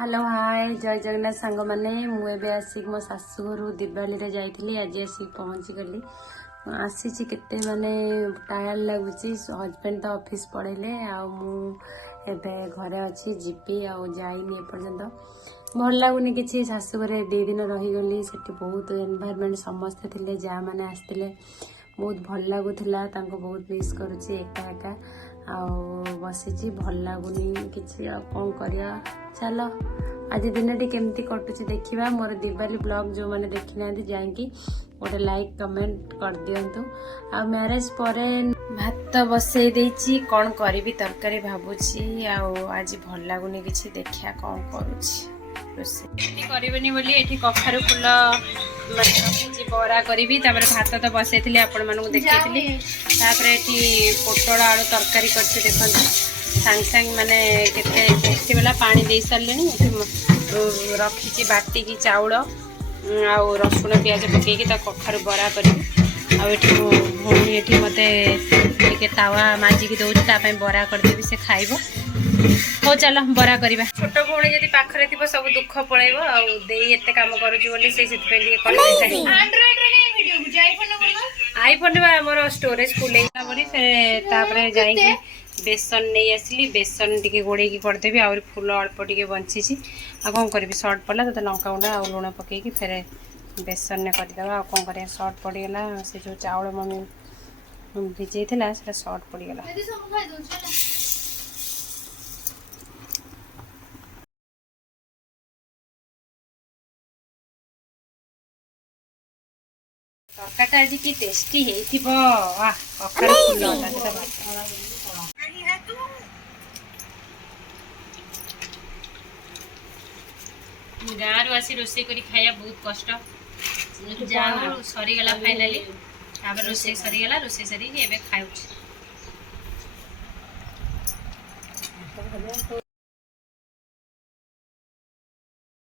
Hello hi जय जगन्नाथ सांग मैंने मुझे आसिक मो शाशु घर दिवाली रे जाइली आज आसिक पहुँची गली आसी केते माने टायर लगुच हजबैंड तो ऑफिस पड़ेले आबे घरे अच्छी जीपी आईनी एपर्यंत भल लगुनि कि शाशु घरे 2 दिन रहीगली से बहुत एनवायरमेंट समस्ते थे जहाँ मैंने आसते बहुत भल लगुला बहुत मिस करुच्ची एका एका बसी भल लगुनि कि कौन कर चलो आज दिन टी केमती कटुची देखा मोर दिवाली ब्लॉग जो मैंने देखी ना जाकि गोटे लाइक कमेंट कर दिंतु आ मैरेज पर भात बसई देछि कौन करी तरकारी भावुची आज भल लगुनि कि देखा कौन करुच्ची रोषे करबेनी बोली एठी कखारु फूल रखी बरा करी भात तो बसई आपण मानू देखी एठी पोटल आलू तरकारी करछि देखंतु सांग सांग माने केते टेस्टी वाला पानी दे सारे रखी बाटिकी चाउल आ रसुण प्याज पकईकी कखारु बरा करी भौणी एठी मते टिके तावा माजिकी दउछि बरा करदेबी से खाइबो हो चलो बरा करवा छोट भौणी जदि पाखरे थिबो सब दुख पळेबो आ देई एते काम करूची बोली से सित पे लिए करले एंड्रॉइड रे वीडियो बुझ आईफोन बा मोर स्टोरेज फुल हेला बोली फिर तापरे जाईकी बेसन नहीं आसली बेसन टी गोड़े करदेवी आ फूल अल्प टे बंची आ कौन करी सर्ट पड़ा तो लंका गुंडा आ लुण पकईकी फिर बेसन ने करदे आ कौन कर सर्ट पड़गला से जो चाउल मम्मी भिजे से सर्ट पड़गला तरकाटा आज कि टेस्टी कखारु फूल गाँव रू आसी रोषे करी खाया बहुत कष्ट जाऊ सरीगला फाइनाली रोषे सरीगला रोषे सरी खाऊ।